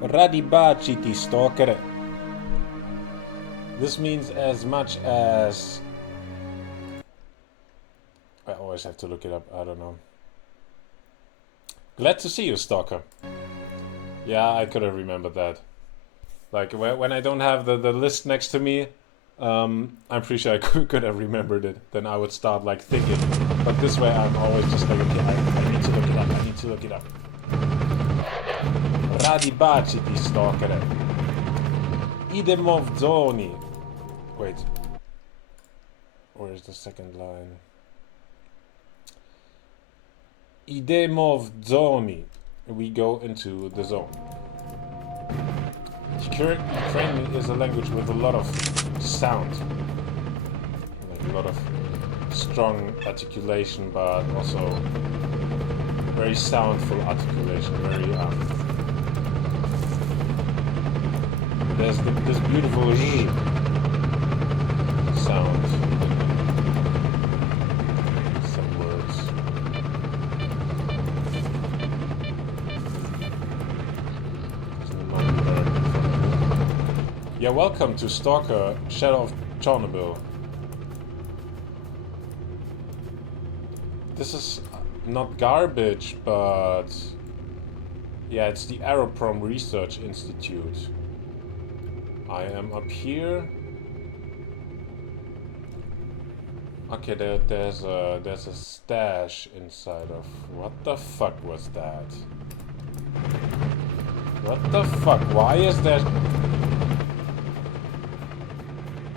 Radi baciti, Stalker. This means as much as... I always have to look it up, I don't know. Glad to see you, Stalker. Yeah, I could have remembered that. Like, when I don't have the list next to me, I'm pretty sure I could have remembered it. Then I would start, like, thinking. But this way I'm always just like, okay, I need to look it up, I need to look it up. Radi baciti, Stalker. Idemo v zoni. Wait. Where's the second line? Idemo v zoni. We go into the zone. Ukrainian is a language with a lot of sound. Like a lot of strong articulation, but also very soundful articulation. Very there's this beautiful sound. Some words. Yeah, welcome to Stalker, Shadow of Chernobyl. This is not garbage, but yeah, it's the Agroprom Research Institute. I am up here. Okay, there's a stash inside of... What the fuck was that? What the fuck? Why is there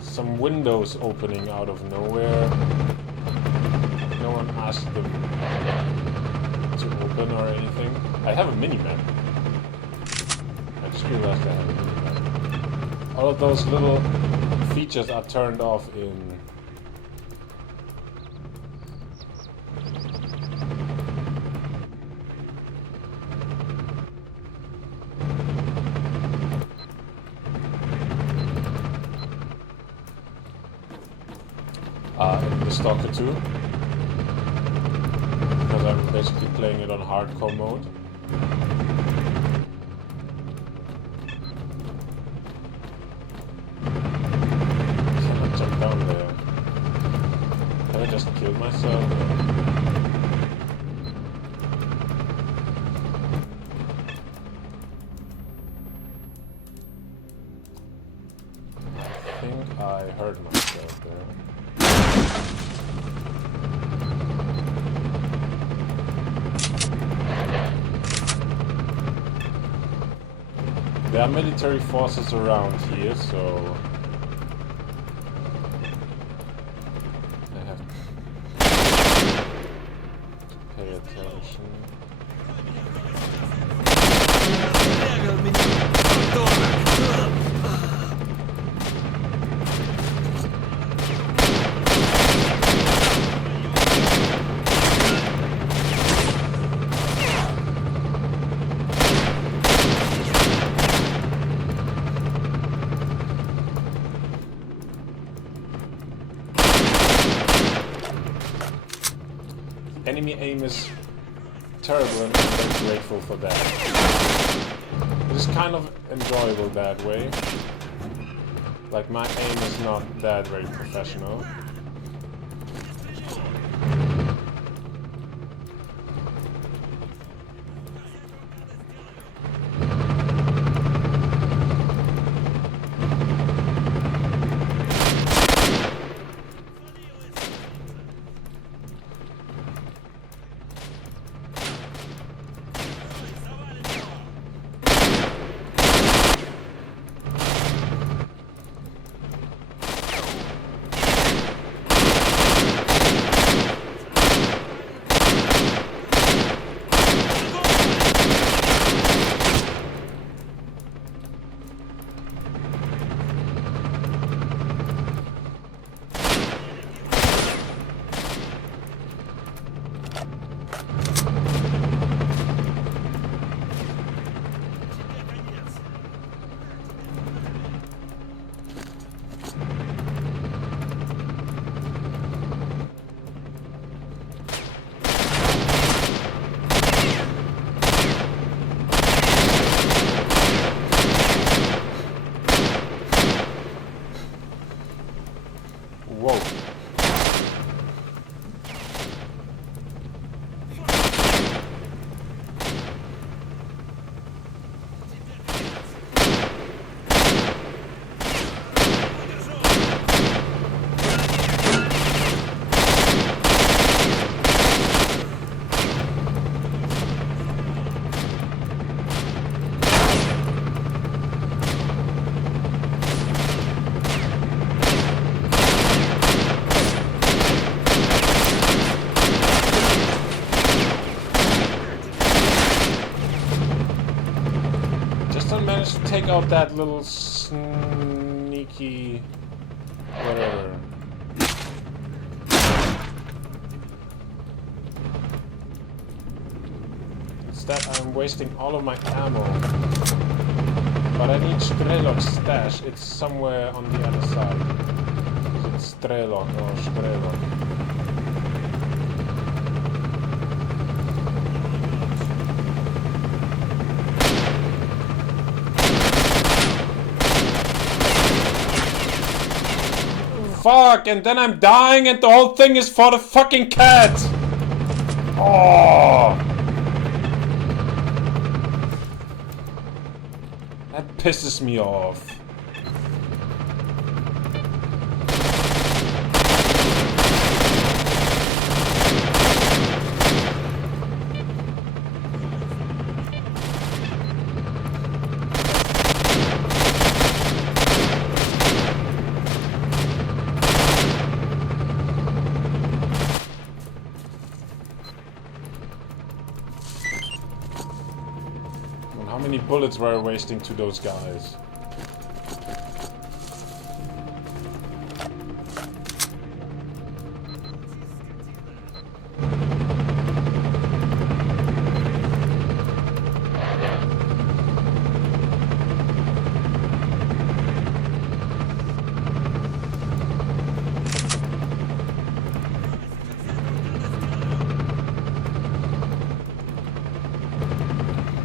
some windows opening out of nowhere? No one asked them to open or anything. I have a mini-map. I just realized I have a mini-map. All of those little features are turned off in... in the Stalker 2. Because I'm basically playing it on hardcore mode. Cannot jump down there. Can I just kill myself? I think I hurt myself there. There are military forces around here, so I have to pay attention. Enemy aim is terrible and I'm very grateful for that. It is kind of enjoyable that way. Like, my aim is not that very professional. Whoa. Managed to take out that little sneaky whatever. Instead, I'm wasting all of my ammo. But I need S.T.A.L.K.E.R stash. It's somewhere on the other side. Is it S.T.A.L.K.E.R or S.T.A.L.K.E.R? Fuck, and then I'm dying and the whole thing is for the fucking cat! Oh! That pisses me off. How many bullets were I wasting to those guys?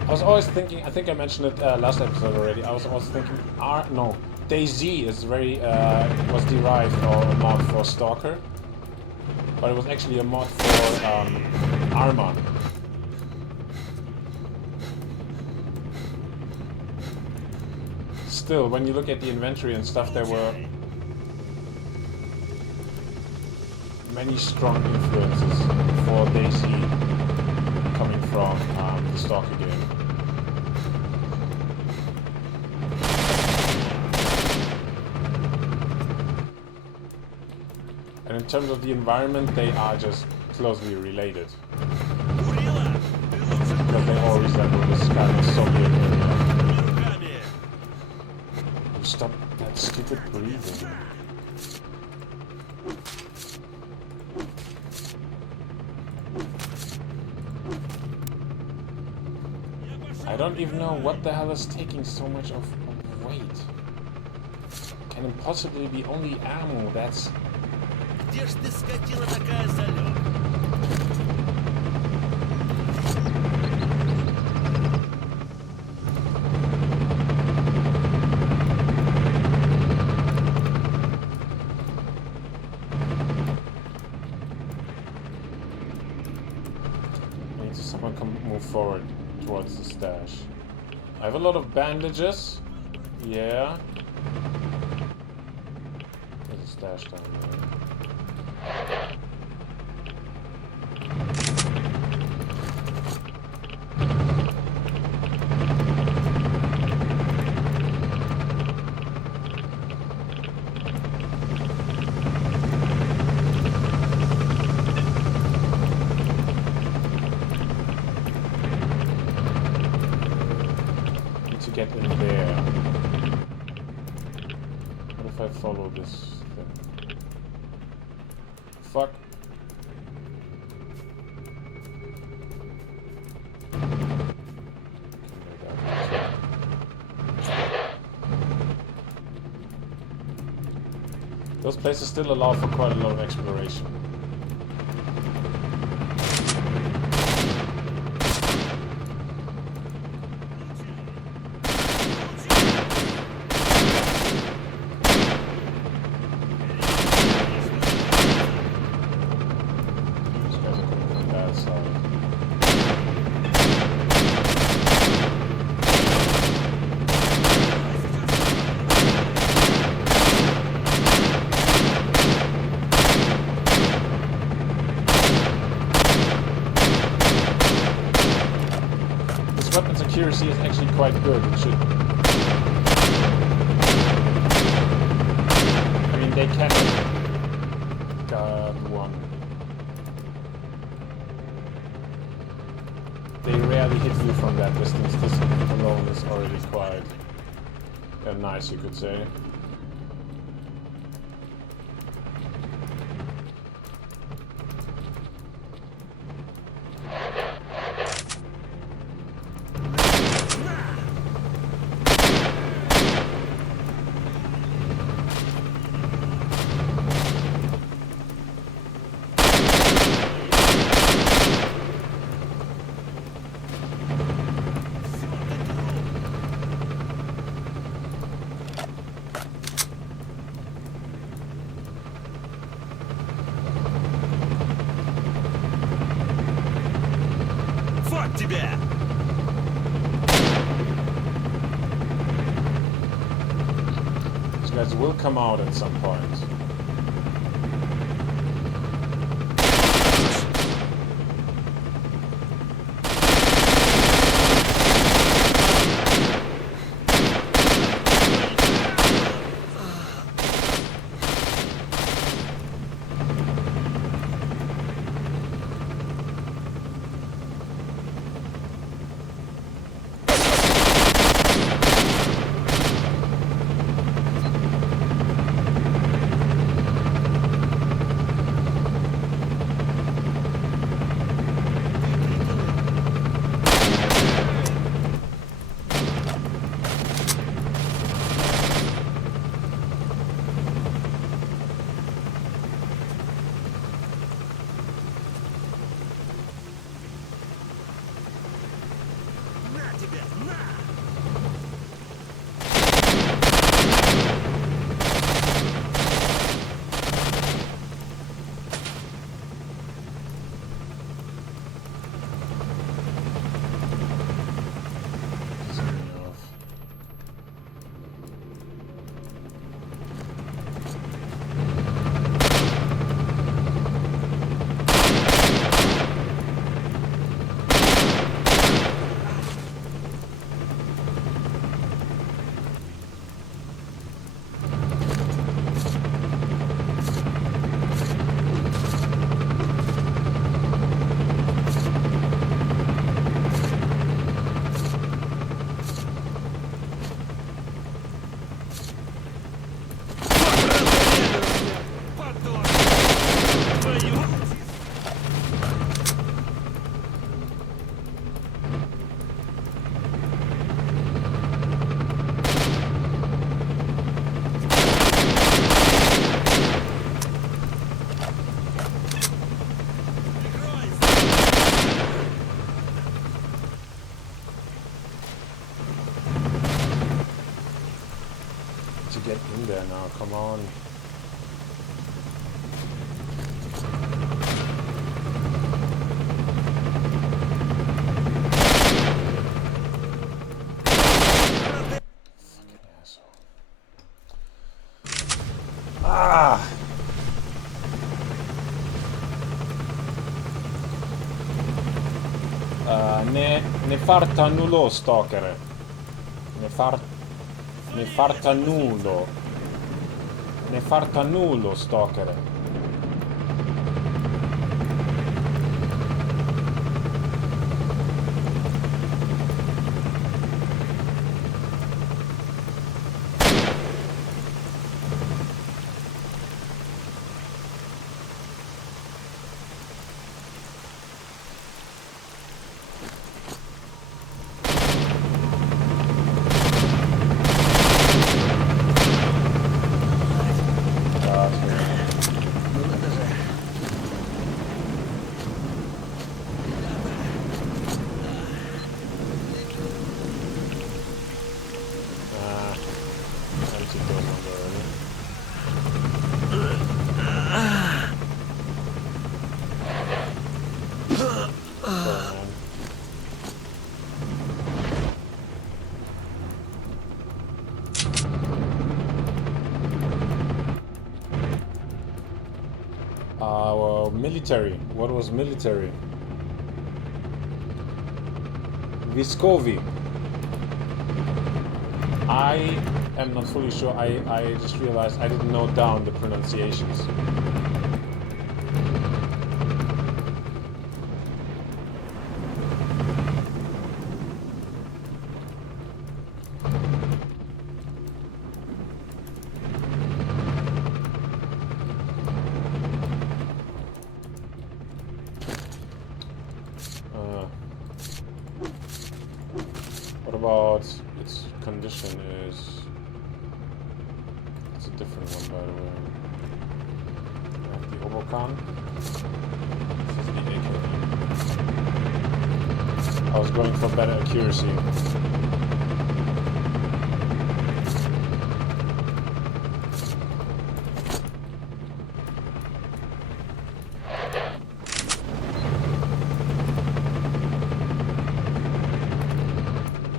I was always thinking, I think I mentioned it last episode already, I was always thinking, DayZ is very, was derived or a mod for Stalker, but it was actually a mod for Arma. Still, when you look at the inventory and stuff, there were many strong influences for DayZ coming from the Stalker game. And in terms of the environment, they are just closely related. Because they all resemble this kind of Soviet area. Stop that stupid breathing. I don't even know what the hell is taking so much of weight. Can it possibly be only ammo? That's... Где ж ты, скотина, такая залёт? I need to someone move forward towards the stash. I have a lot of bandages. Yeah. There's a stash down there. Get in there. What if I follow this thing? Fuck. Those places still allow for quite a lot of exploration. accuracy is actually quite good. It should... I mean, they cannot... God, one. They rarely hit you from that distance. This alone is already quite nice, you could say. Тебя! These guys will come out at some point. Get in there now, come on. Fucking asshole. Ah! Ne farta nulo, Stalker. Ne farta nulo. Ne farta nulo, Stalker. Military. What was military? Viscovi. I am not fully sure. I just realized I didn't note down the pronunciations. What about its condition is... It's a different one, by the way. I have the Obokan. This is the AK. I was going for better accuracy.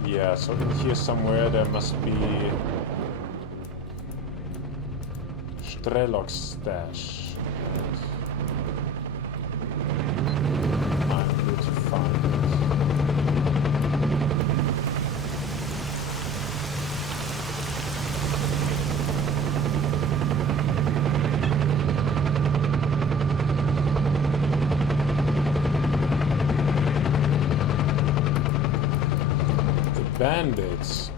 Yeah, so in here somewhere there must be S.T.A.L.K.E.R stash. And I'm going to find it. Band-aids.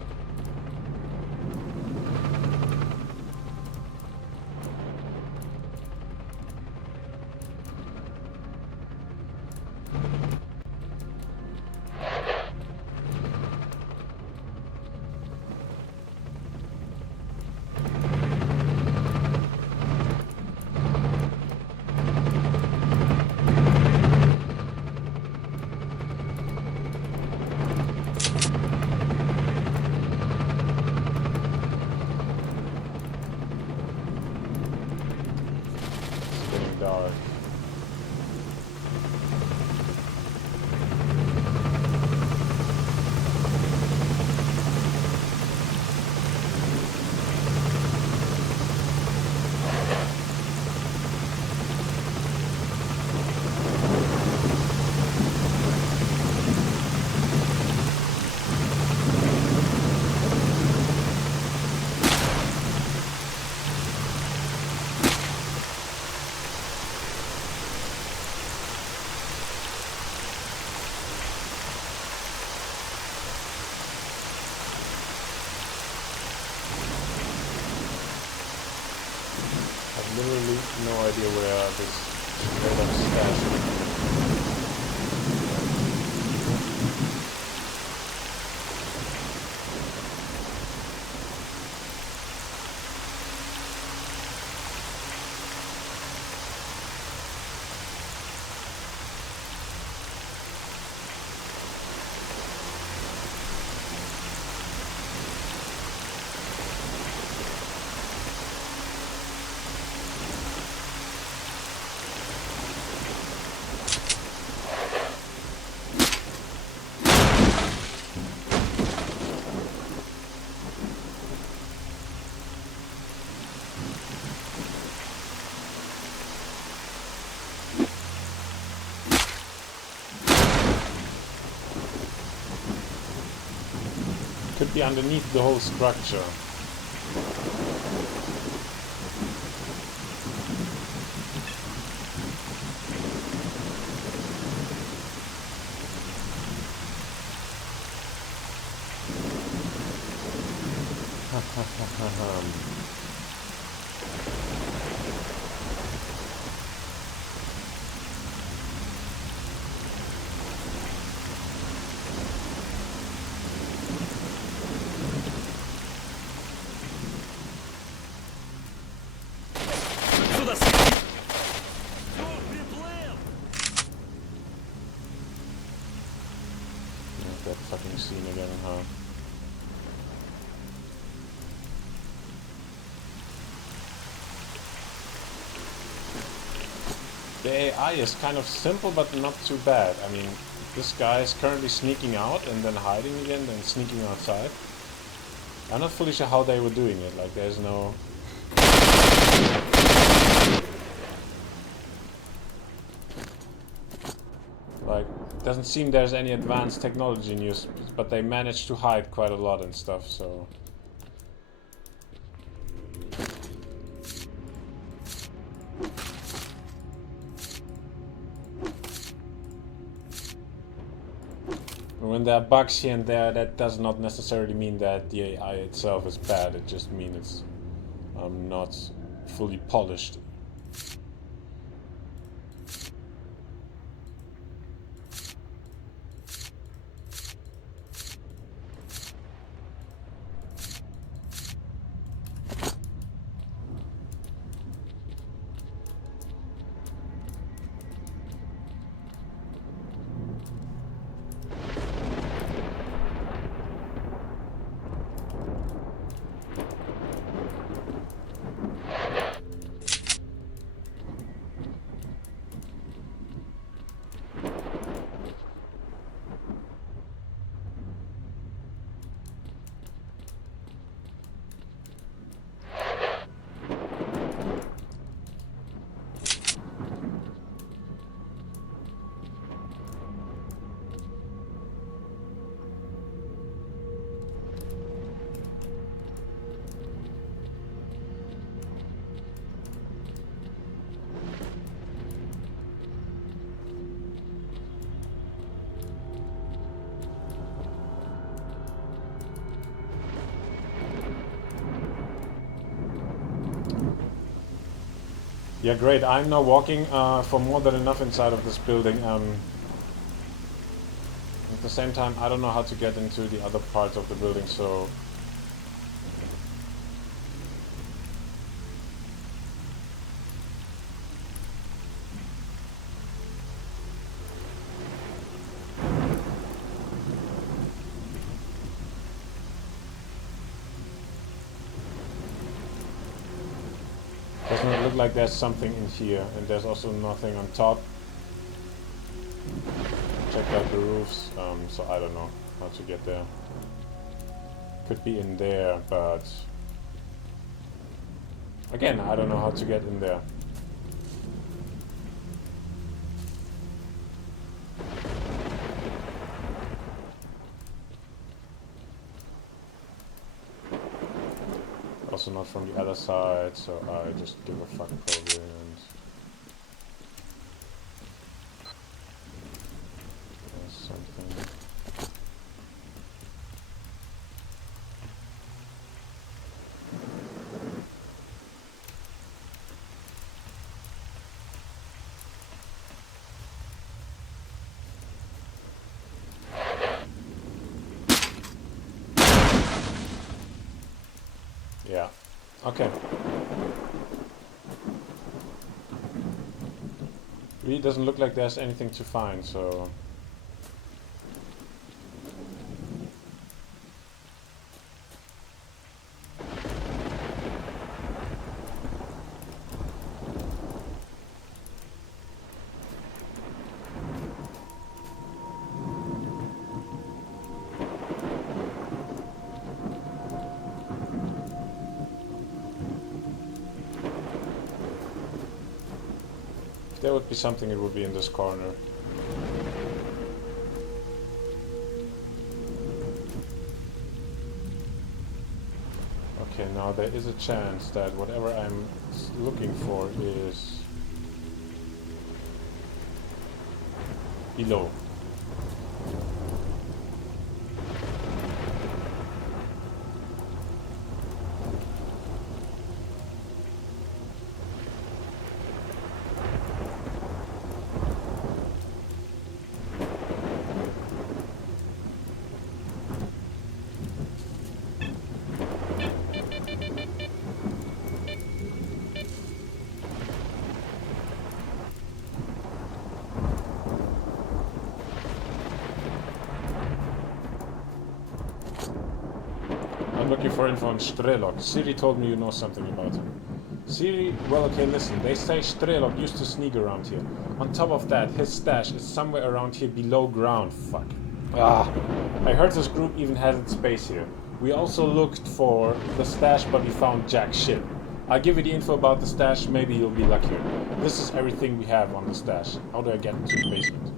Dark. Literally no idea where this stash is. Could be underneath the whole structure. That fucking scene again, huh? The AI is kind of simple, but not too bad. I mean, this guy is currently sneaking out and then hiding again, then sneaking outside. I'm not fully sure how they were doing it. Like, there's no... Like, doesn't seem there's any advanced technology in use, but they managed to hide quite a lot and stuff, so... When there are bugs here and there, that does not necessarily mean that the AI itself is bad. It just means it's not fully polished. Yeah, great. I'm now walking for more than enough inside of this building. At the same time, I don't know how to get into the other parts of the building, so... Doesn't it look like there's something in here, and there's also nothing on top. Checked out the roofs, so I don't know how to get there. Could be in there, but... Again, I don't know how to get in there. Also not from the other side, so I just give a fuck probably and... There's something... Yeah. Okay. Really doesn't look like there's anything to find, so... If there would be something, it would be in this corner. Okay, now there is a chance that whatever I'm looking for is below. Looking for info on S.T.A.L.K.E.R. Siri told me you know something about him. Siri, well, okay, listen. They say S.T.A.L.K.E.R used to sneak around here. On top of that, his stash is somewhere around here below ground. Fuck. Ah. I heard this group even has its base here. We also looked for the stash, but we found jack shit. I'll give you the info about the stash, maybe you'll be luckier. This is everything we have on the stash. How do I get into the basement?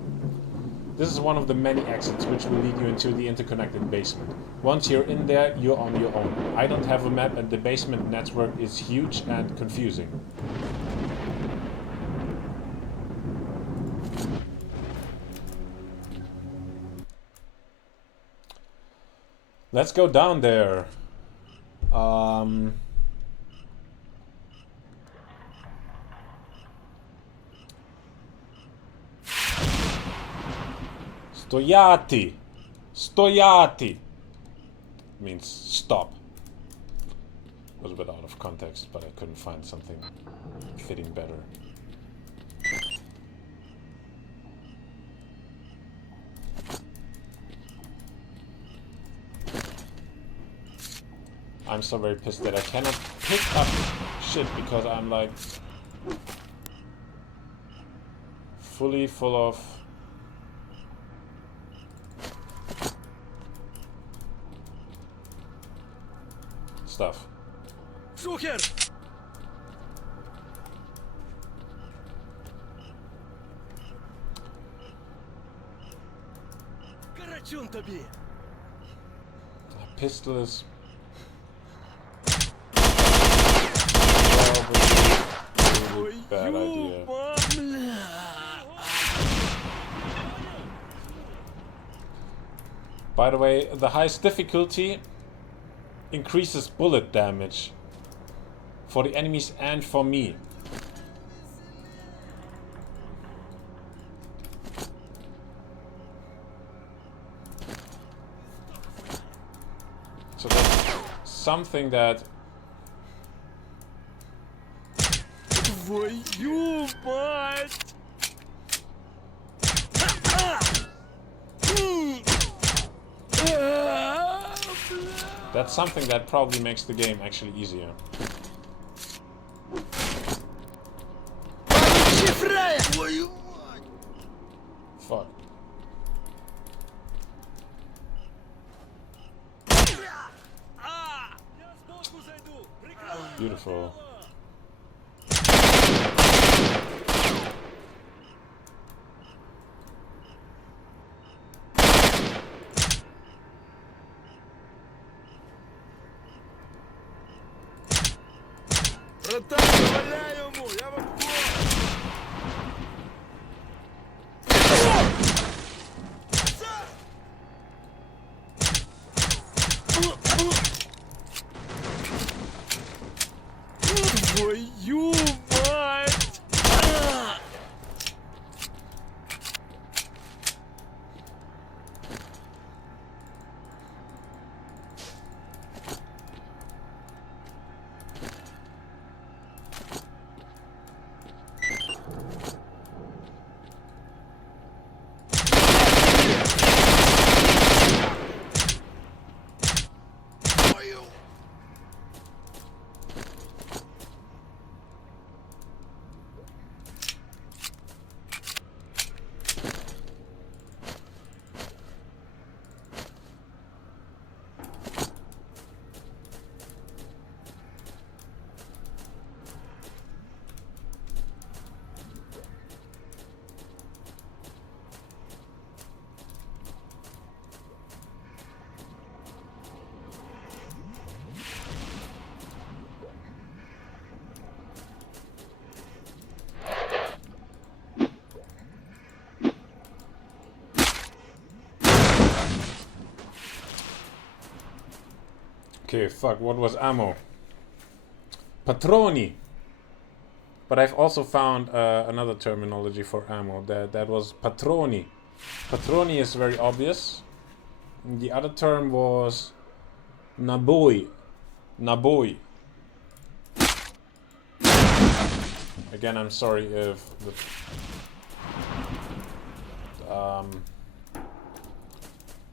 This is one of the many exits which will lead you into the interconnected basement. Once you're in there, you're on your own. I don't have a map and the basement network is huge and confusing. Let's go down there. Stojati. Stojati. Means stop. Was a bit out of context, but I couldn't find something fitting better. I'm so very pissed that I cannot pick up shit because I'm like fully full of stuff. Шухер! Карачун тобі! A pistol is probably a bad idea. By the way, the highest difficulty increases bullet damage for the enemies and for me. So that's something that Твою мать! that's something that probably makes the game actually easier. Твою мать! Fuck. Я сбоку зайду! Beautiful. Братан, заваляй ему! Я в обход! Твою мать! Okay, fuck, what was ammo? Patroni! But I've also found another terminology for ammo. That was patroni. Patroni is very obvious. The other term was naboi. Naboi. Again, I'm sorry if the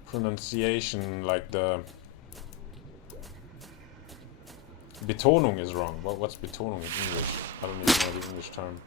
pronunciation, like the Betonung is wrong. What's Betonung in English? I don't even know the English term.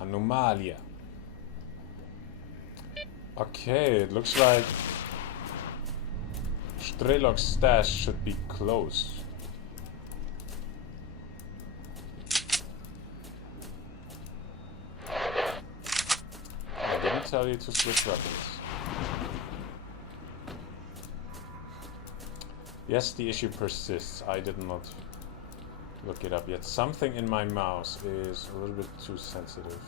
Anomalia. Okay, it looks like S.T.A.L.K.E.R stash should be close. I didn't tell you to switch weapons. Yes, the issue persists. I did not look it up yet. Something in my mouse is a little bit too sensitive.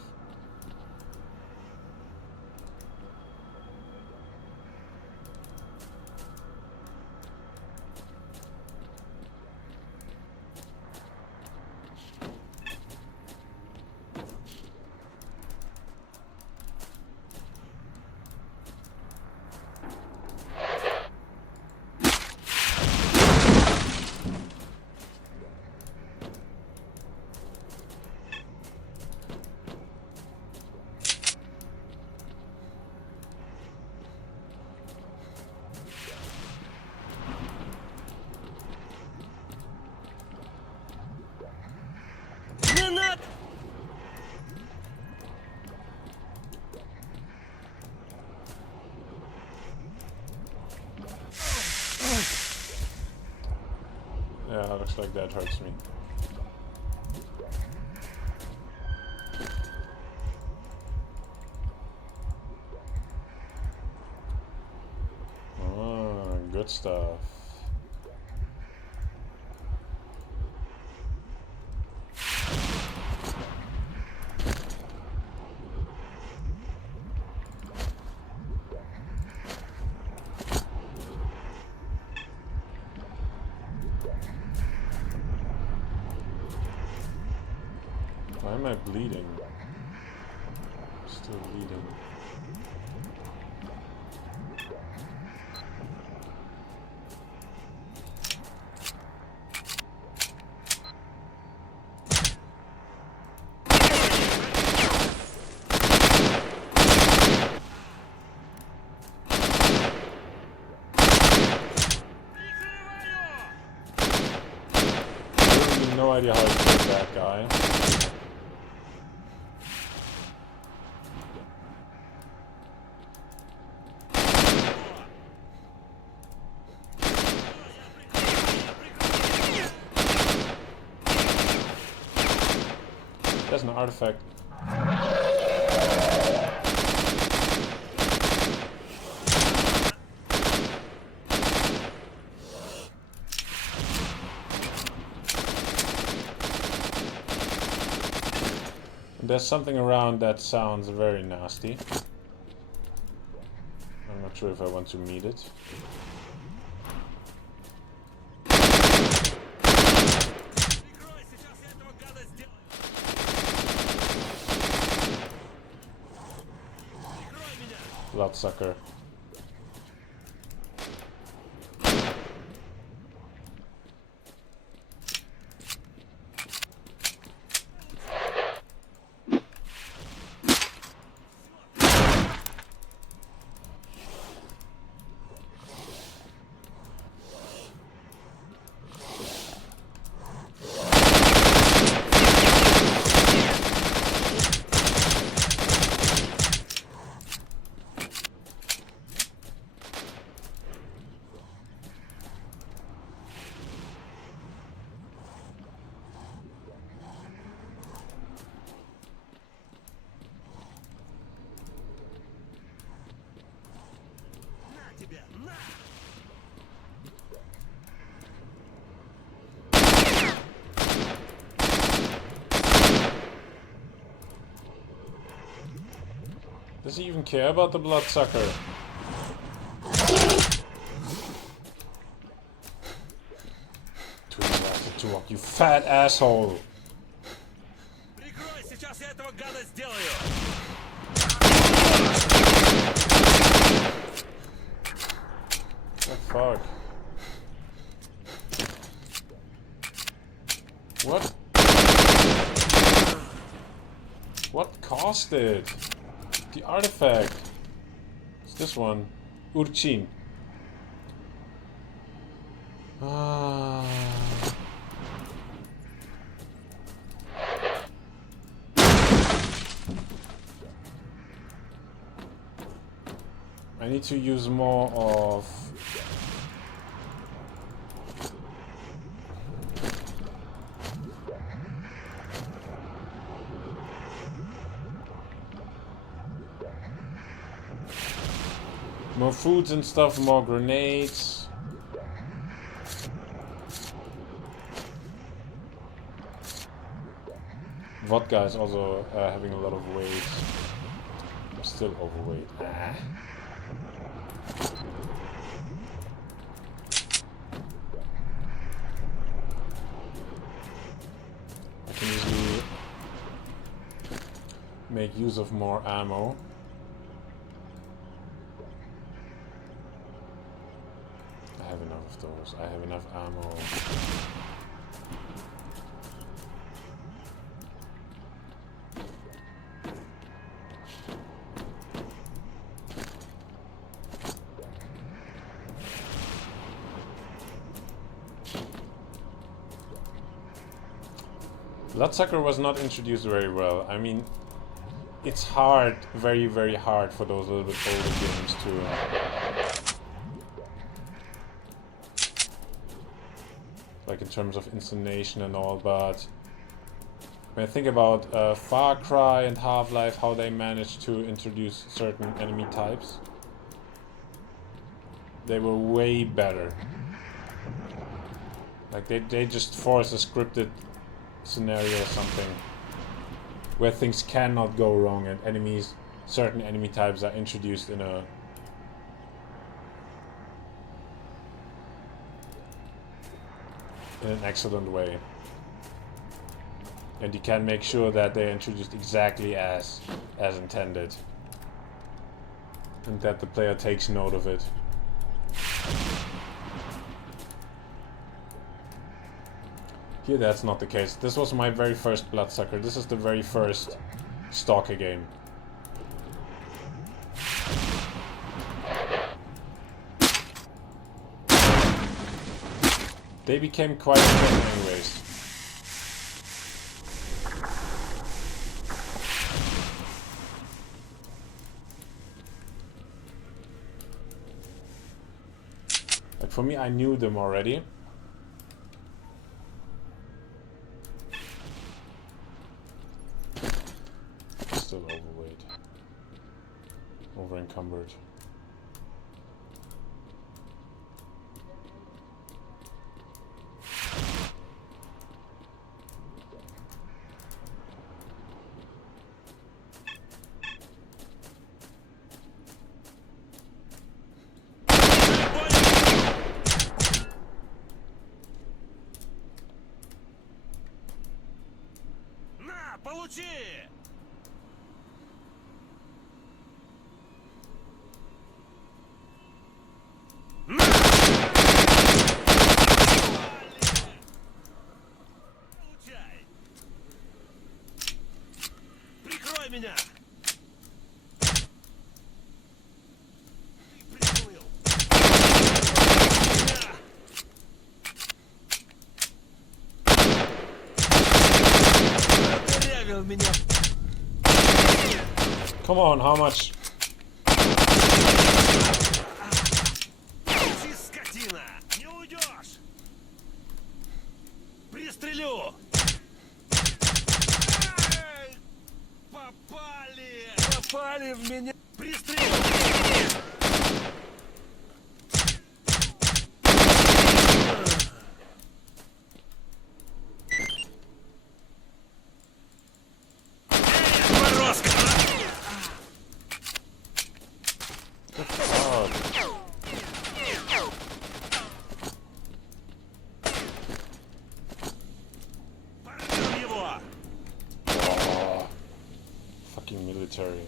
Yeah, looks like that hurts me. Oh, good stuff. Why am I bleeding? I'm still bleeding. I have no idea how to kill that guy. There's an artifact. There's something around that sounds very nasty. I'm not sure if I want to meet it. Bloodsucker. Does he even care about the bloodsucker? To walk, you fat asshole! What the fuck? What? What caused it? The artifact. It's this one. Urchin. I need to use more of More foods and stuff, more grenades. Vodka is also having a lot of weight. I'm still overweight. I can easily make use of more ammo. I have enough of those. I have enough ammo. Bloodsucker was not introduced very well. I mean, it's hard, very, very hard for those little bit older games to... like in terms of installation and all, but... when I think about Far Cry and Half-Life, how they managed to introduce certain enemy types, they were way better. Like they just forced a scripted scenario or something where things cannot go wrong and enemies, certain enemy types are introduced in an excellent way. And you can make sure that they're introduced exactly as intended. And that the player takes note of it. Here that's not the case. This was my very first Bloodsucker. This is the very first Stalker game. They became quite okay anyways. Like for me, I knew them already. Still overweight. Over encumbered. На, получи! Прикрой меня! Прикрыл! Продырявил меня! Come on, how much? Ты скотина! Не уйдешь! Пристрелю! Попали! Попали в меня! Пристрелю! Отморозка! Oh, Порвем его! oh, fucking military.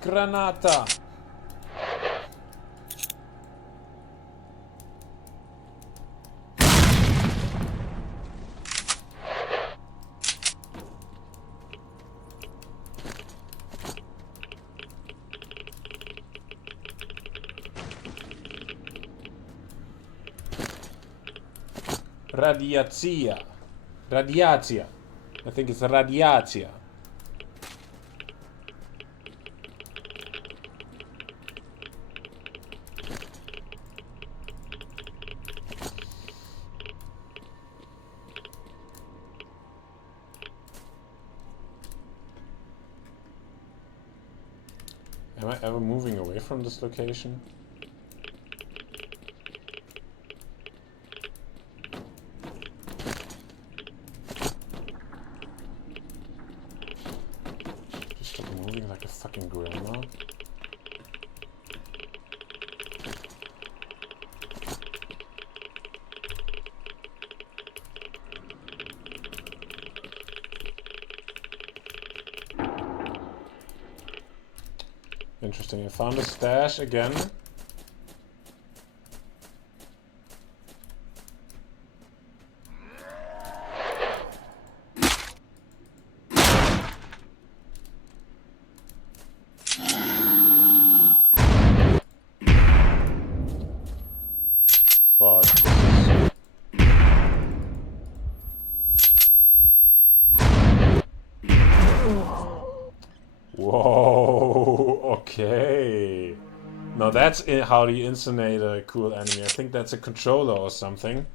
Granata! Radiacja. Radiacja. I think it's radiacja. Am I ever moving away from this location? Just stop moving like a fucking grandma. Interesting, I found a stash again. Fuck. Whoa, okay. Now that's how do you incinate a cool enemy. I think that's a controller or something.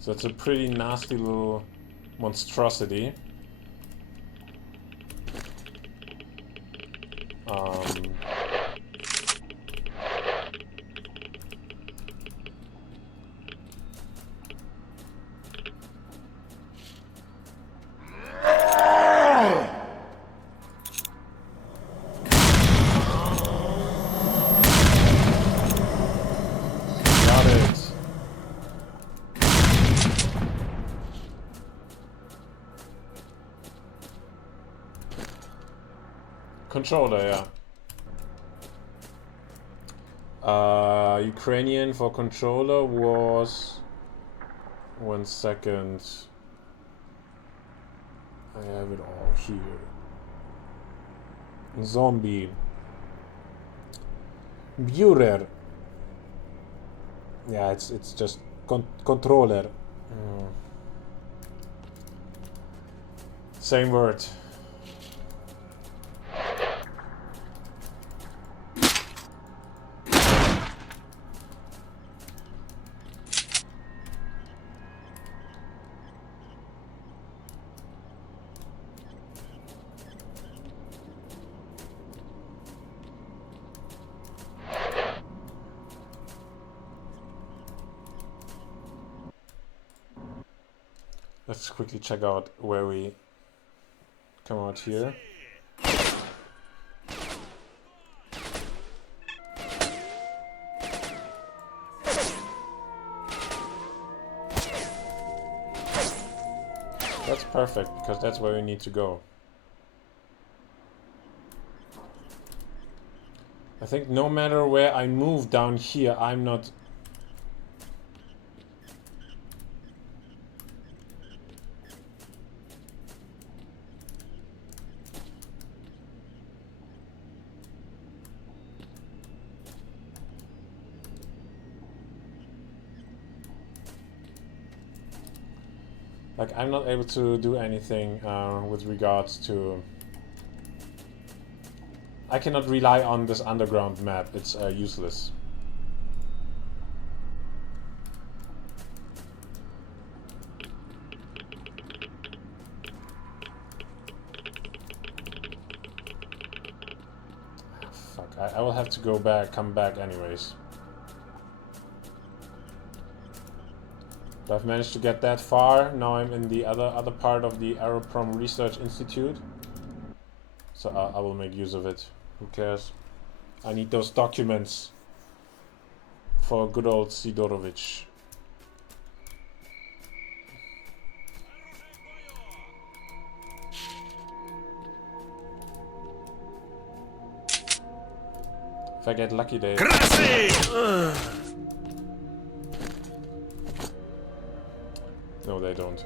So it's a pretty nasty little monstrosity. Got it. Controller, yeah. Ukrainian for controller was... 1 second. I have it all here. Zombie. Burer. Yeah, it's just controller. Same word. Let's quickly check out where we come out here. That's perfect, because that's where we need to go. I think no matter where I move down here, I'm not... Like, I'm not able to do anything with regards to... I cannot rely on this underground map, it's useless. Fuck, I will have to go back, come back anyways. I've managed to get that far. Now I'm in the other part of the Agroprom Research Institute. So I will make use of it. Who cares? I need those documents for good old Sidorovich. If I get lucky, they... No, they don't.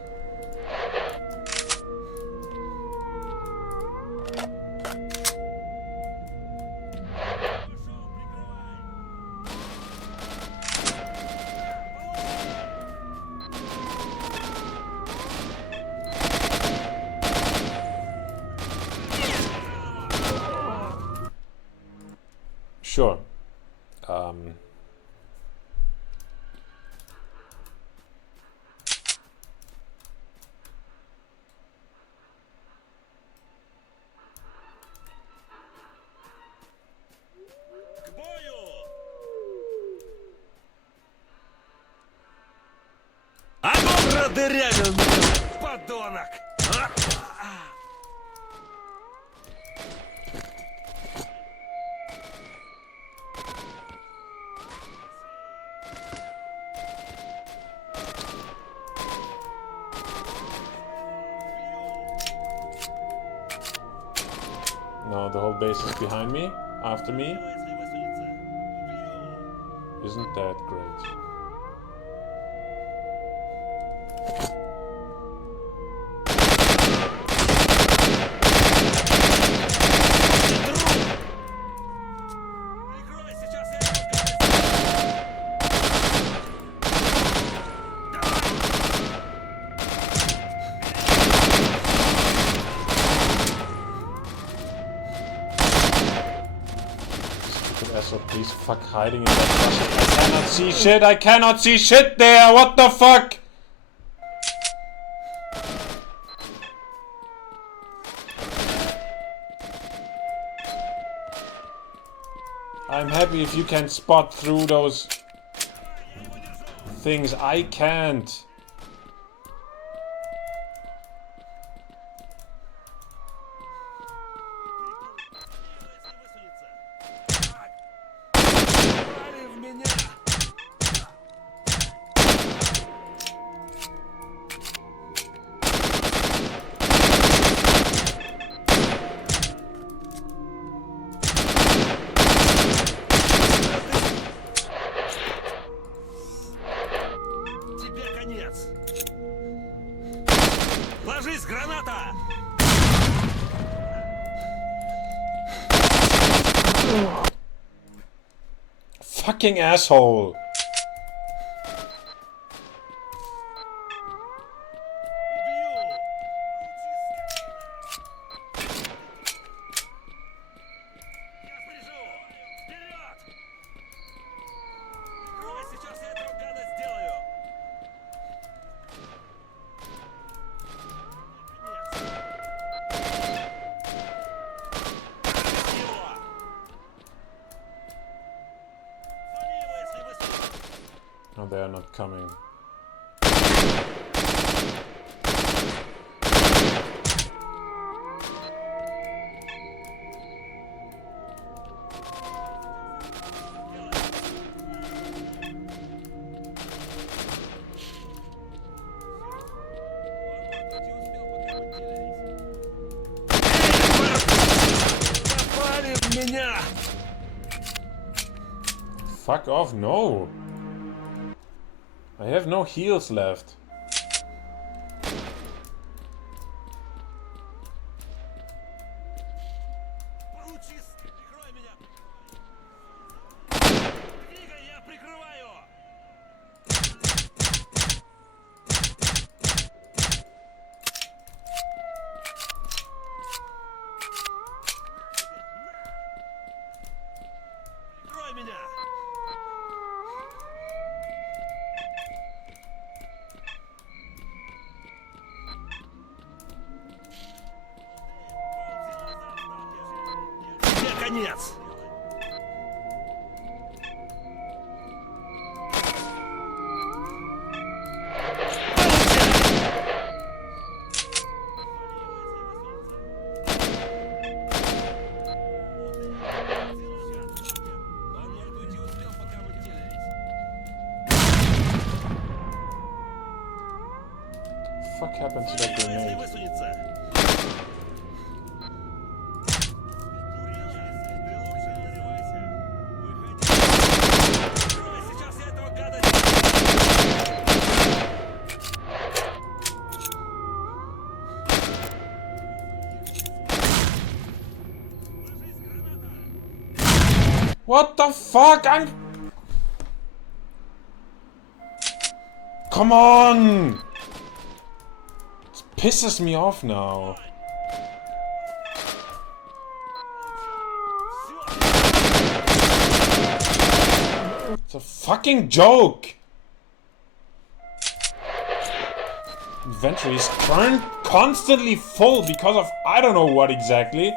Sure. Продырявил меня, подонок! No, the whole base is behind me, after me. Isn't that great? Please fuck hiding in that closet. I cannot see shit, I cannot see shit there, what the fuck? I'm happy if you can spot through those things, I can't. Ложись, граната! Fucking asshole. No, they are not coming. Попали в меня! Fuck off, no! I have no heals left. Конец! fuck happened to that grenade? What the fuck? Come on! This pisses me off now. It's a fucking joke! Inventory is turned constantly full because of I don't know what exactly.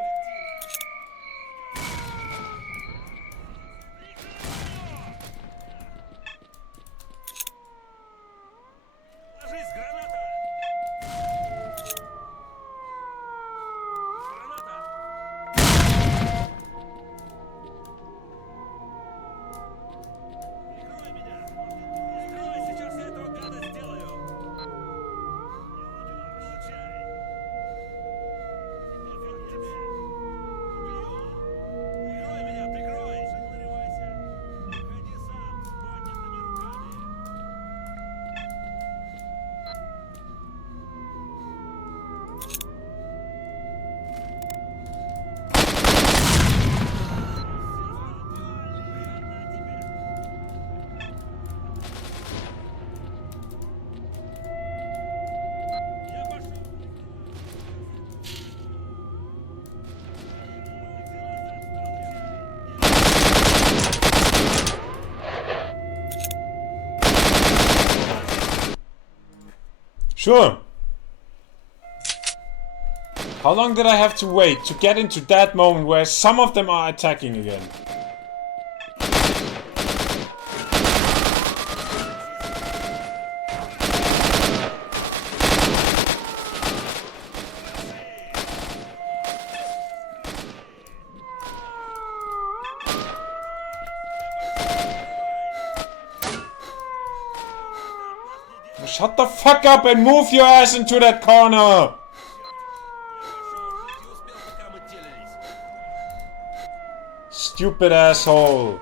Sure. How long did I have to wait to get into that moment where some of them are attacking again? Shut the fuck up and move your ass into that corner! Stupid asshole!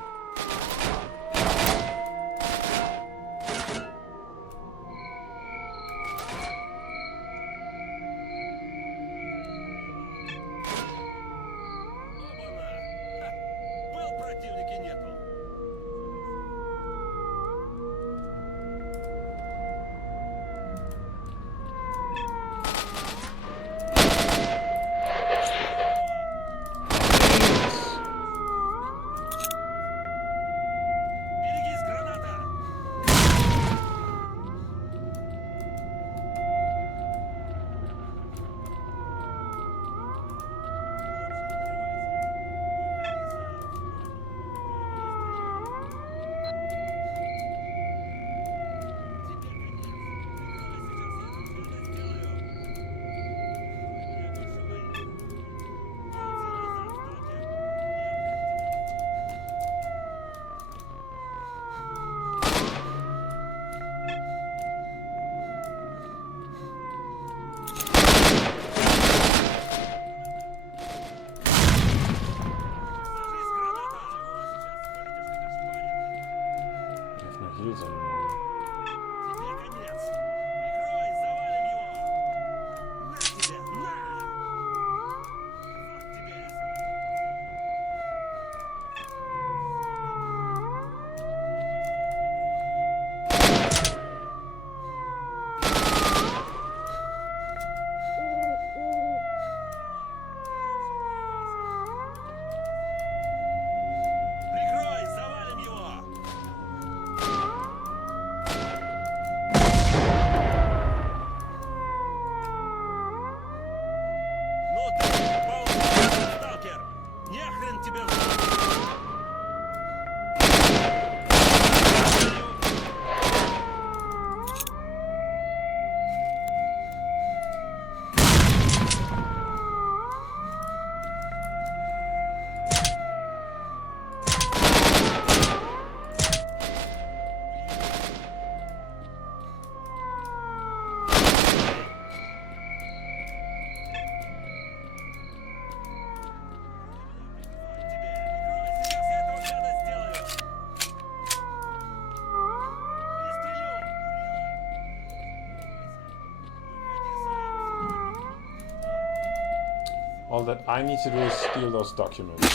All that I need to do is steal those documents.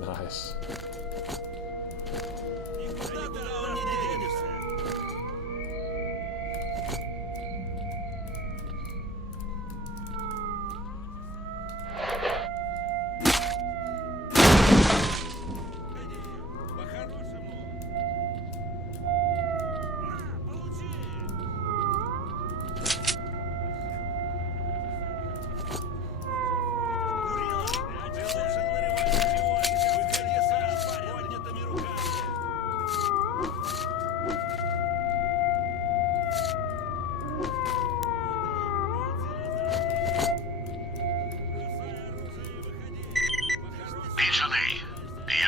Nice.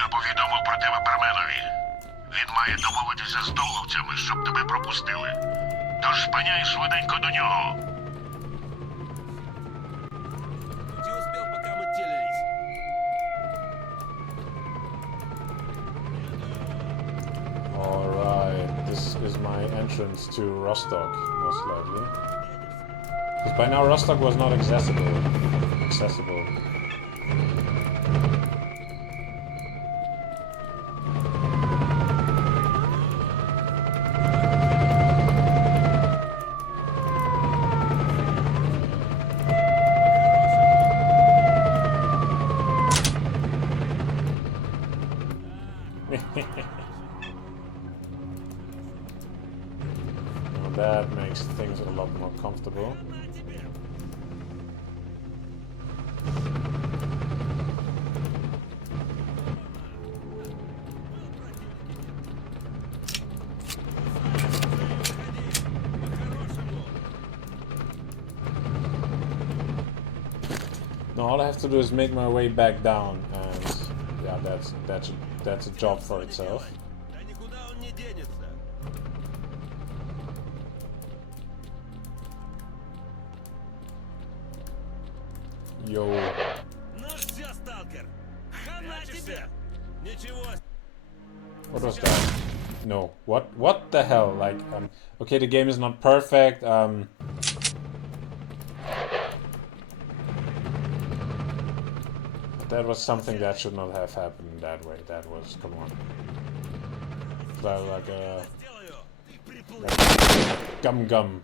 Я повідомив про тебе Берменові. Він має домовитися з доловцями, щоб тебе пропустили. Тож спиняй швиденько до нього. Ты успел, пока мы телились. Alright, this is my entrance to Rostock, most likely. Because by now Rostock was not accessible. Now that makes things a lot more comfortable. Now all I have to do is make my way back down, and yeah, that's a job for itself. Да никуда он не денется. Yo. Ну все, Сталкер. Хана тебе. Ничего. What was that? No. What the hell? Like, okay, the game is not perfect. That was something that should not have happened that way. That was, come on. Like a gum.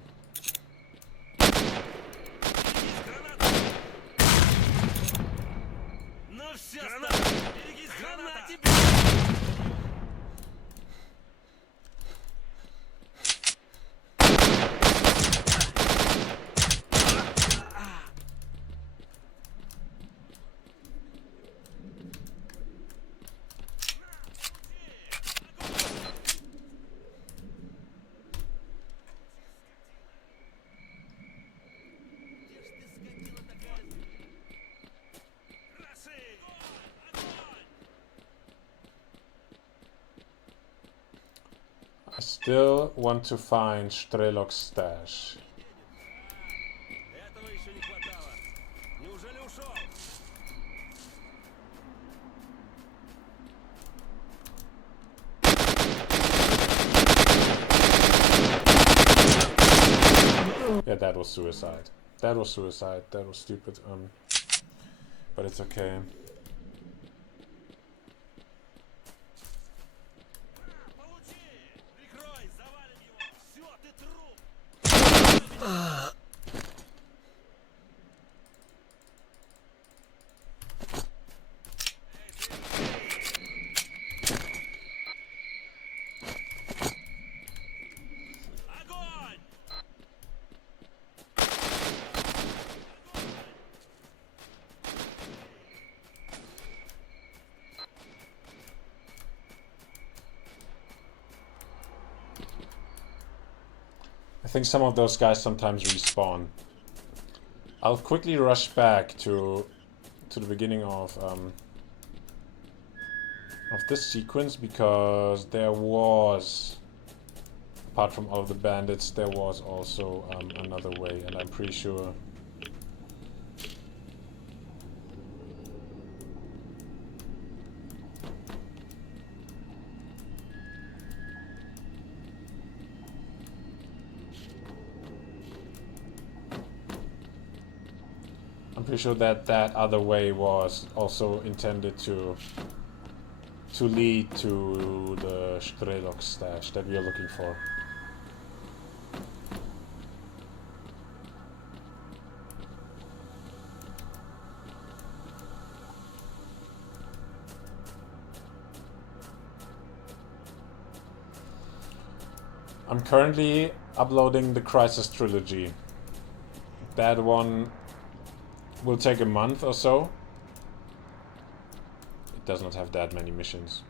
Ну все, Сталкер. Берегись, хана тебе. I still want to find Strelok's stash. Этого еще не хватало. Неужели ушел? Yeah, that was suicide. That was suicide. That was stupid. But it's okay. I think some of those guys sometimes respawn. I'll quickly rush back to the beginning of this sequence, because there was, apart from all of the bandits, there was also another way, and I'm pretty sure. I'm pretty sure that that other way was also intended to lead to the S.T.A.L.K.E.R stash that we are looking for. I'm currently uploading the Crisis trilogy. That one will take a month or so. It does not have that many missions.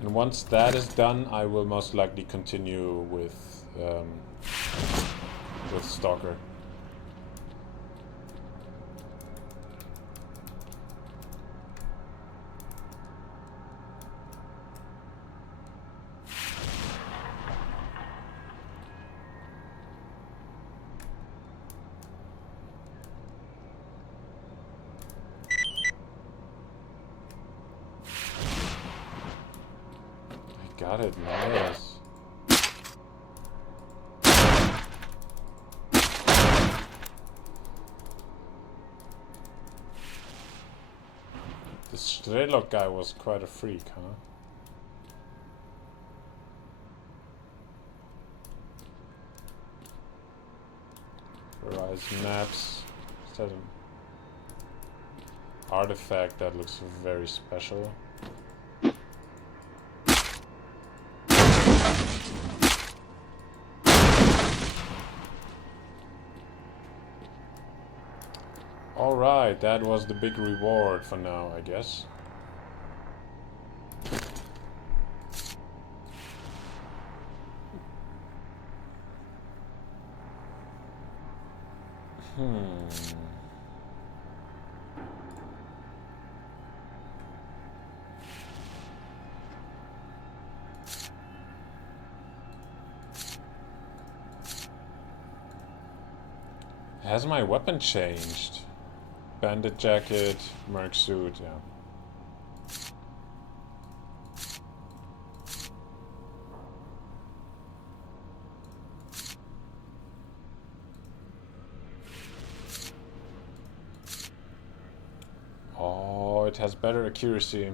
And once that is done, I will most likely continue with Stalker. Got it, nice. This S.T.A.L.K.E.R guy was quite a freak, huh? Horizon maps. Is that an artifact that looks very special? Alright, that was the big reward for now, I guess. Has my weapon changed? Bandit jacket, merc suit, yeah. Oh, it has better accuracy.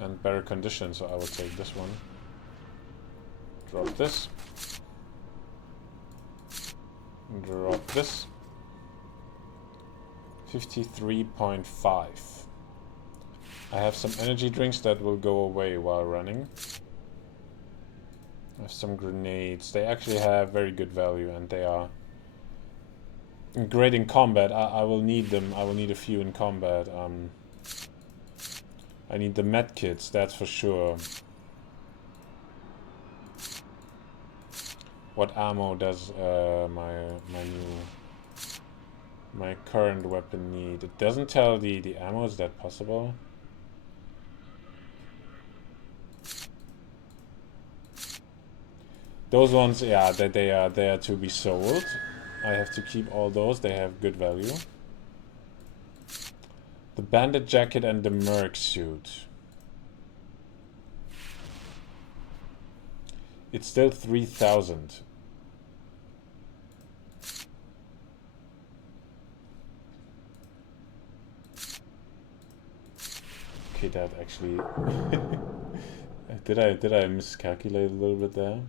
And better condition, so I will take this one. Drop this. Drop this. 53.5. I have some energy drinks that will go away while running. I have some grenades. They actually have very good value, and they are great in combat. I will need them. I will need a few in combat. I need the med kits, that's for sure. What ammo does my current weapon need? It doesn't tell the ammo. Is that possible? Those ones, yeah, they are there to be sold. I have to keep all those. They have good value. The bandit jacket and the merc suit. It's still 3,000. Okay, that actually did I miscalculate a little bit there?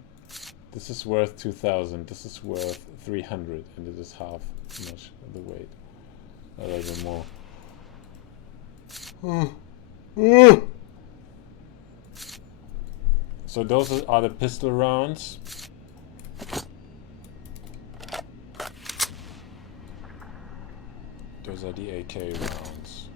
This is worth 2,000. This is worth 300, and it is half much of the weight. A little bit more. So those are the pistol rounds. Those are the AK rounds.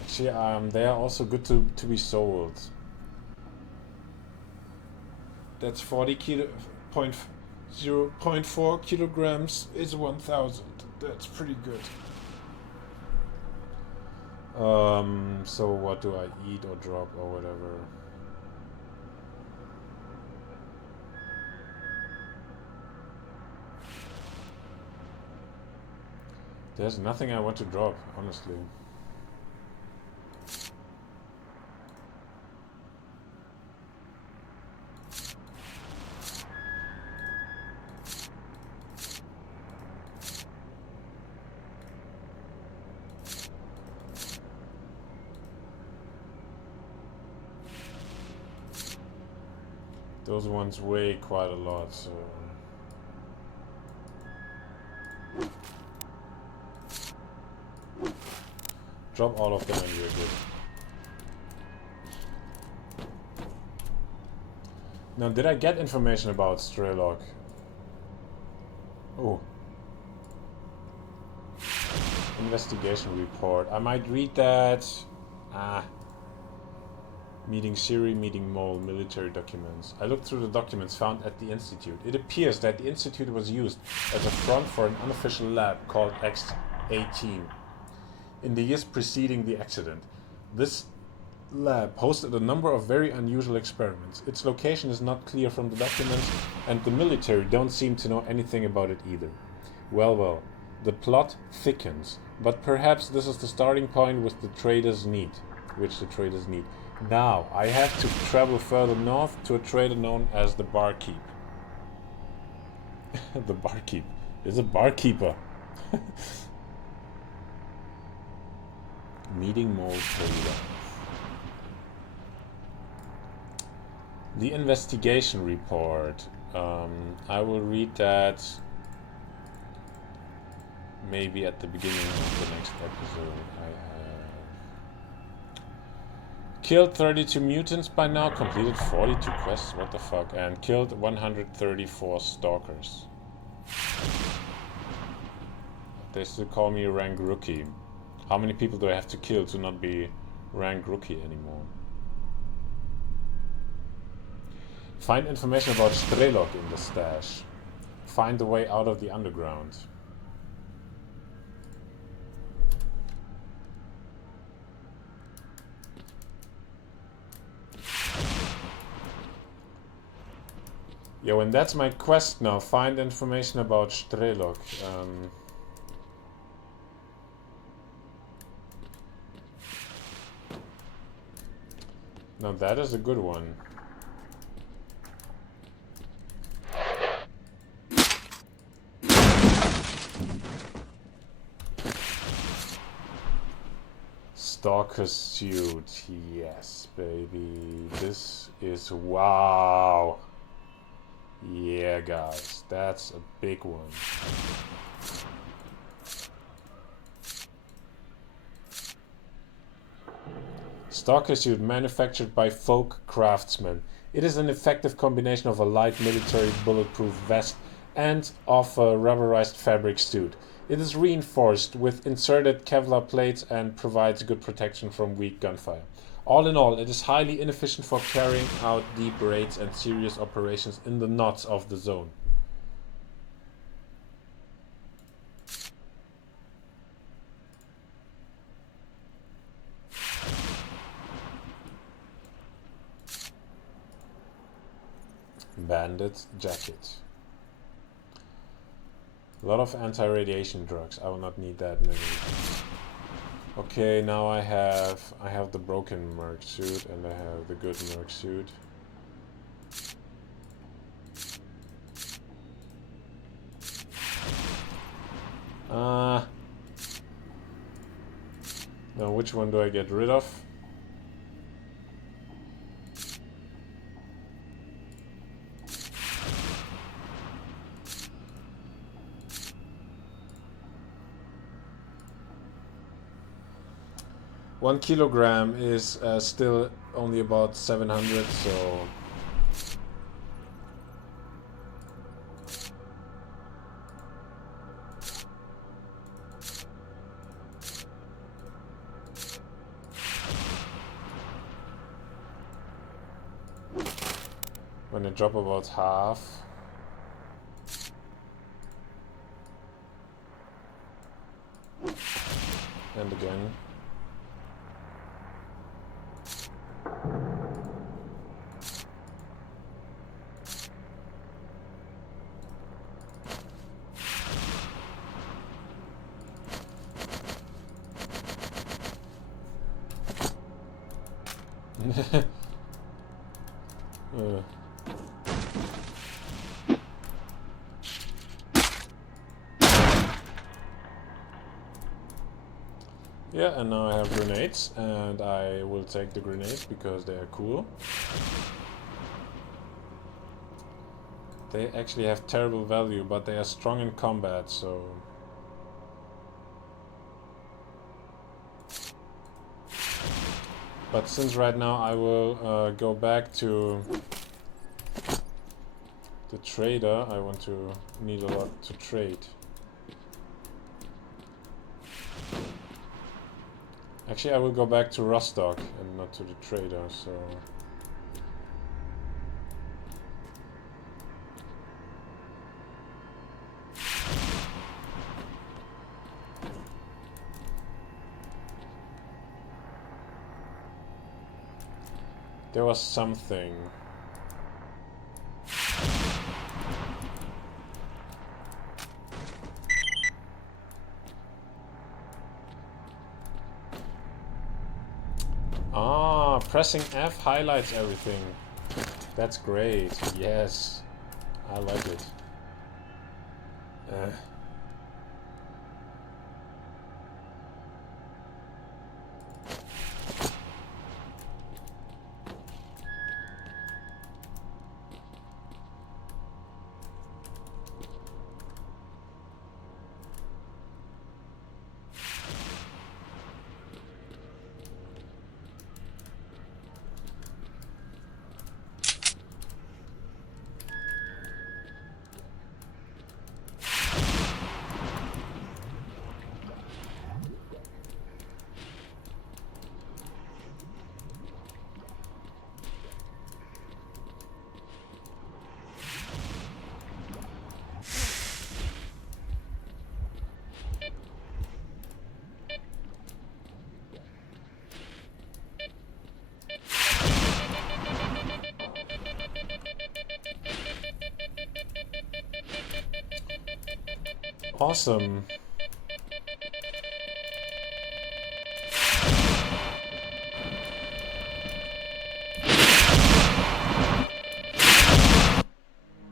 Actually, they are also good to be sold. That's 0.4 kilograms is 1,000. That's pretty good. So what do I eat or drop or whatever? There's nothing I want to drop, honestly. Those ones weigh quite a lot, so... Drop all of them and you're good. Now, did I get information about S.T.A.L.K.E.R? Oh. Investigation report. I might read that. Meeting Siri, meeting Mole, military documents. I looked through the documents found at the Institute. It appears that the Institute was used as a front for an unofficial lab called X-18 in the years preceding the accident. This lab hosted a number of very unusual experiments. Its location is not clear from the documents, and the military don't seem to know anything about it either. Well, the plot thickens, but perhaps this is the starting point which the traders need. Now, I have to travel further north to a trader known as the Barkeep. The Barkeep is a barkeeper. Meeting Mole trader. The investigation report. I will read that maybe at the beginning of the next episode. Killed 32 mutants by now, completed 42 quests, what the fuck, and killed 134 stalkers. They still call me rank rookie. How many people do I have to kill to not be rank rookie anymore? Find information about S.T.A.L.K.E.R in the stash. Find the way out of the underground. Yo, and that's my quest now. Find information about S.T.A.L.K.E.R. Now that is a good one. Stalker suit, yes, baby. This is wow. Yeah, guys, that's a big one. Stalker suit manufactured by Folk Craftsmen. It is an effective combination of a light military bulletproof vest and of a rubberized fabric suit. It is reinforced with inserted Kevlar plates and provides good protection from weak gunfire. All in all, it is highly inefficient for carrying out deep raids and serious operations in the knots of the zone. Bandit jacket. A lot of anti-radiation drugs. I will not need that many. Okay, now I have the broken merc suit and I have the good merc suit. Now which one do I get rid of? One kilogram is still only about 700, so When I drop about half. And again. Yeah, and now I have grenades, and I will take the grenades because they are cool. They actually have terrible value, but they are strong in combat, so... But since right now I will go back to the trader, I want to need a lot to trade. Actually, I will go back to Rostock and not to the trader, so... There was something. Ah, pressing F highlights everything. That's great. Yes, I like it. Awesome.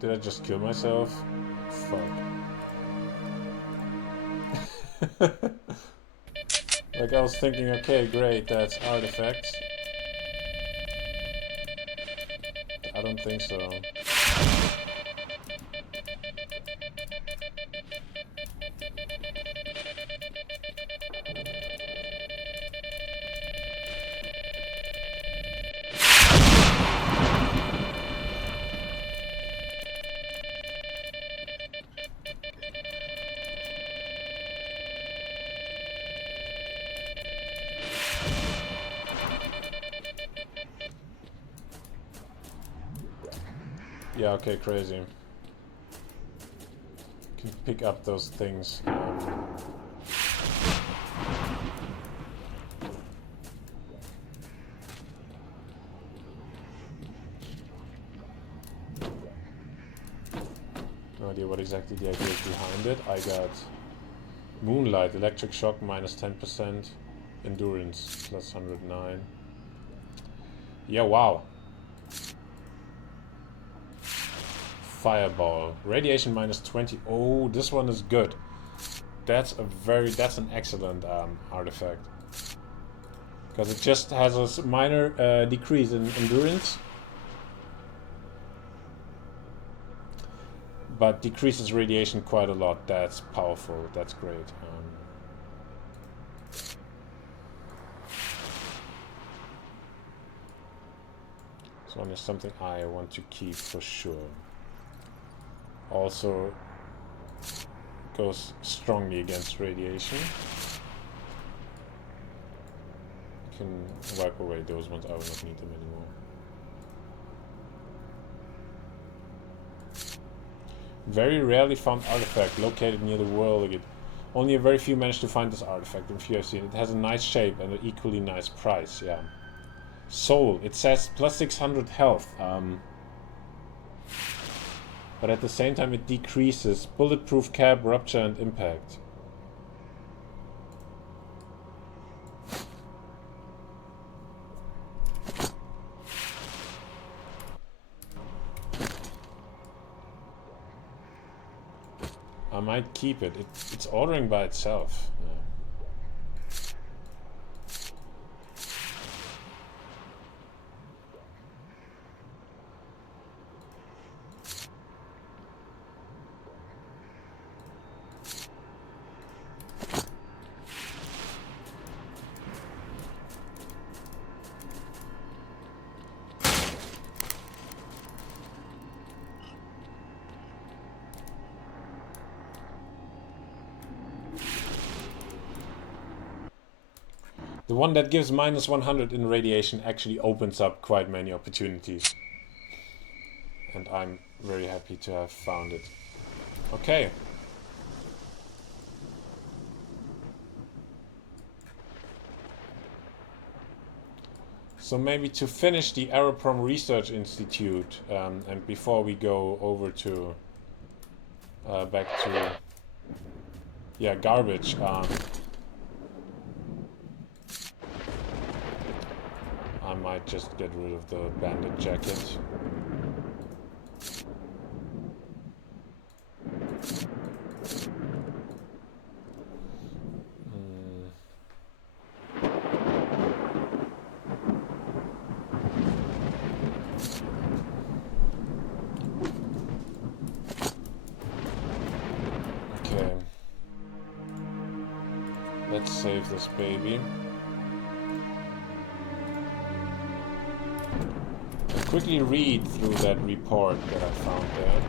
Did I just kill myself? Fuck. Like I was thinking, okay, great, that's artifacts. I don't think so. Yeah, okay, crazy. Can pick up those things. No idea what exactly the idea is behind it. I got Moonlight, Electric Shock minus 10%, Endurance plus 109. Yeah, wow. Fireball, Radiation minus 20. Oh, this one is good. That's an excellent artifact. Because it just has a minor decrease in endurance. But decreases radiation quite a lot. That's powerful. That's great. This one is something I want to keep for sure. Also goes strongly against radiation. You can wipe away those ones. I will not need them anymore. Very rarely found artifact located near the world. Only a very few managed to find this artifact, and few have seen it. It has a nice shape and an equally nice price, yeah. Soul, it says plus 600 health. But at the same time it decreases bulletproof cap, rupture and impact. I might keep it. It's ordering by itself. Yeah. The one that gives minus 100 in radiation actually opens up quite many opportunities. And I'm very happy to have found it. Okay. So maybe to finish the Agroprom Research Institute, and before we go over to back to garbage. I might just get rid of the bandit jacket. Okay. Let's save this baby. Quickly read through that report that I found there.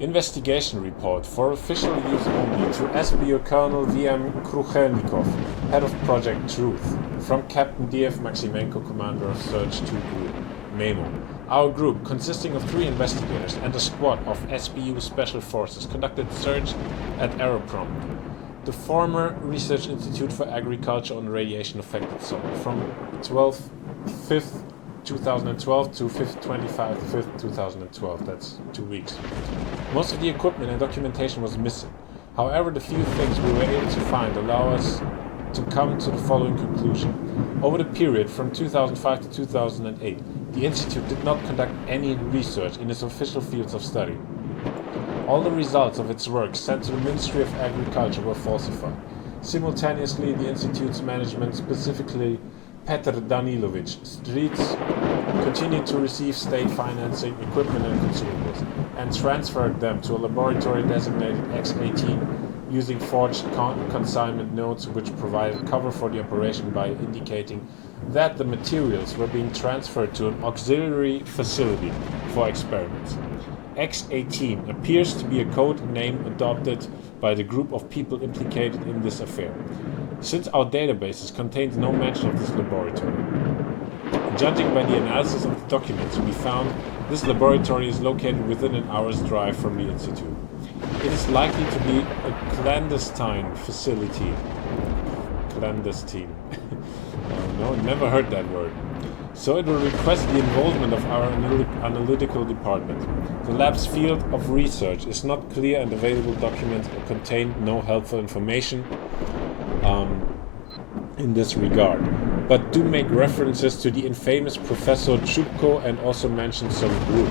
Investigation report for official use only to SBU Colonel VM Kruchelnikov, head of Project Truth, from Captain D.F. Maximenko, commander of Search 2 Group. Memo. Our group, consisting of 3 investigators and a squad of SBU Special Forces, conducted search at Agroprom, the former Research Institute for Agriculture on Radiation Affected Soil, from 12/5/2012 to 25/5/2012. That's 2 weeks. Most of the equipment and documentation was missing. However, the few things we were able to find allow us to come to the following conclusion. Over the period from 2005 to 2008, the Institute did not conduct any research in its official fields of study. All the results of its work sent to the Ministry of Agriculture were falsified. Simultaneously, the Institute's management, specifically Petr Danilovic Streets, continued to receive state financing, equipment and consumables, and transferred them to a laboratory designated X18 using forged consignment notes which provided cover for the operation by indicating that the materials were being transferred to an auxiliary facility for experiments. X18 appears to be a code name adopted by the group of people implicated in this affair, since our databases contained no mention of this laboratory. Judging by the analysis of the documents we found, this laboratory is located within an hour's drive from the Institute. It is likely to be a clandestine facility. Clandestine. No, never heard that word. So it will request the involvement of our analytical department. The lab's field of research is not clear and available documents contain no helpful information in this regard, but do make references to the infamous Professor Chupko and also mention some group.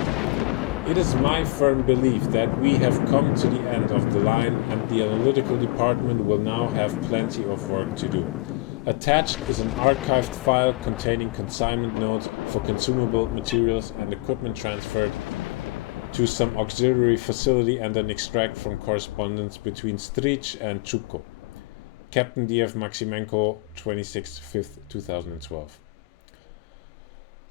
It is my firm belief that we have come to the end of the line and the analytical department will now have plenty of work to do. Attached is an archived file containing consignment notes for consumable materials and equipment transferred to some auxiliary facility and an extract from correspondence between Strich and Chupko. Captain D.F. Maximenko, 26/5/2012.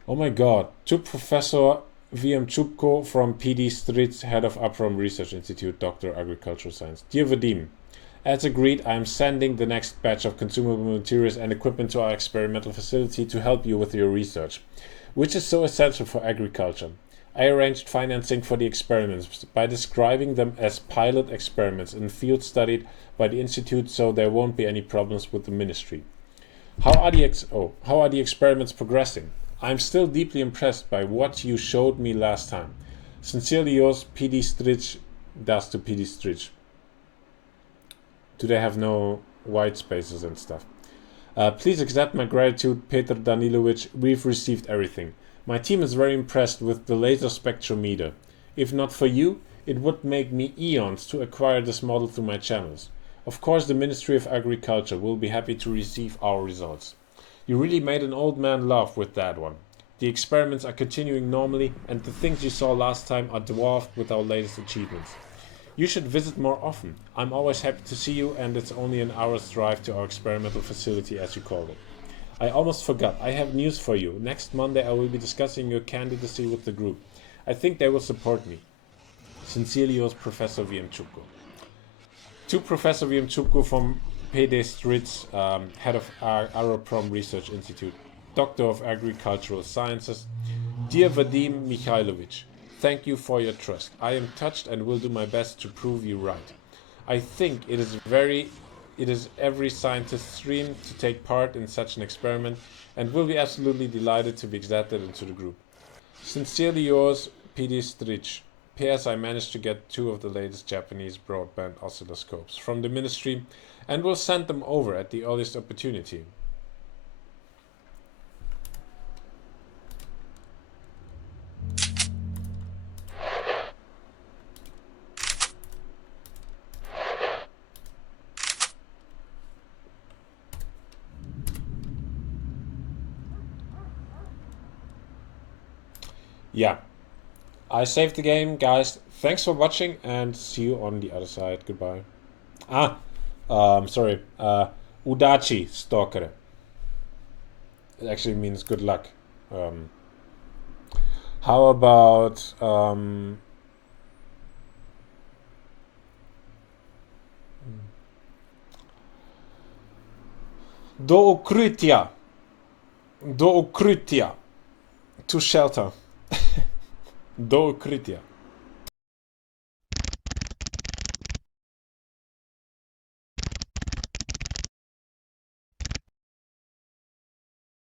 Oh my god, to Professor V.M. Chupko from PD Strich, head of Agroprom Research Institute, Dr. Agricultural Science. Dear Vadim, as agreed, I am sending the next batch of consumable materials and equipment to our experimental facility to help you with your research. which is so essential for agriculture. I arranged financing for the experiments by describing them as pilot experiments in field studied by the Institute, so there won't be any problems with the ministry. How are the experiments progressing? I'm still deeply impressed by what you showed me last time. Sincerely yours, PD Stritch. Das to PD Stritch. Do they have no white spaces and stuff? Please accept my gratitude, Peter Danilovic. We've received everything. My team is very impressed with the laser spectrometer. If not for you, it would make me eons to acquire this model through my channels. Of course, the Ministry of Agriculture will be happy to receive our results. You really made an old man laugh with that one. The experiments are continuing normally, and the things you saw last time are dwarfed with our latest achievements. You should visit more often. I'm always happy to see you, and it's only an hour's drive to our experimental facility, as you call it. I almost forgot. I have news for you. Next Monday I will be discussing your candidacy with the group. I think they will support me. Sincerely yours, Professor Viemchukwu. To Professor Viemchukwu from PD Stritz, head of Agroprom Research Institute, Doctor of Agricultural Sciences. Dear Vadim Mikhailovich, thank you for your trust. I am touched and will do my best to prove you right. I think it is every scientist's dream to take part in such an experiment, and will be absolutely delighted to be accepted into the group. Sincerely yours, PD Stritch. P.S. I managed to get 2 of the latest Japanese broadband oscilloscopes from the ministry and will send them over at the earliest opportunity. Yeah. I saved the game, guys. Thanks for watching and see you on the other side. Goodbye. Sorry. Udachi Stalker. It actually means good luck. How about do ukrytia. Do ukrytia. To shelter. Do ukrytia.